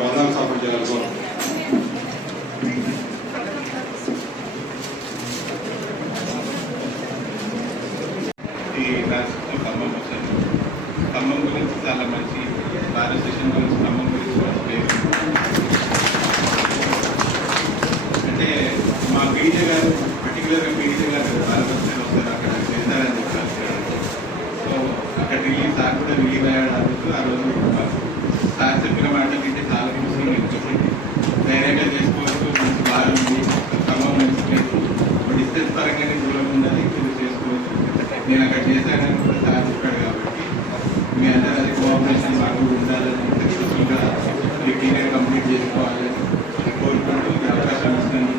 వందనాలు సమర్పణ చేయగలుగుతాం. ఈ రాష్ట్రం ఖమ్మం వచ్చాను. ఖమ్మం గురించి చాలా మంచి భారత సెషన్ గురించి ఖమ్మం గురించి లేదు. అంటే మా పీడీ గారు పర్టికులర్గా పీడీ గారు భారతదేశం వస్తారు అక్కడ వెళ్తారని చెప్పారు. సో అక్కడ రిలీజ్ సార్ కూడా రిలీవ్ అయ్యాడు. అందుకు ఆ రోజు సార్ చెప్పిన మాట వింటే చాలా విషయం నేర్చుకోండి, ధైర్యంగా చేసుకోవచ్చు, మంచి బాగా ఉంది, ఖమ్మం మంచి ప్లేస్, డిస్టెన్స్ పరంగానే దూరం ఉన్నది, మీరు చేసుకోవచ్చు. నేను అక్కడ చేశానని కూడా సార్ చెప్పాడు. కాబట్టి మీ అందరూ అది కోఆపరేషన్ బాగా ఉండాలని, సక్సెస్ఫుల్గా మీ కెరీర్ కంప్లీట్ చేసుకోవాలని కోరుకుంటూ అవకాశం ఇస్తున్నాను.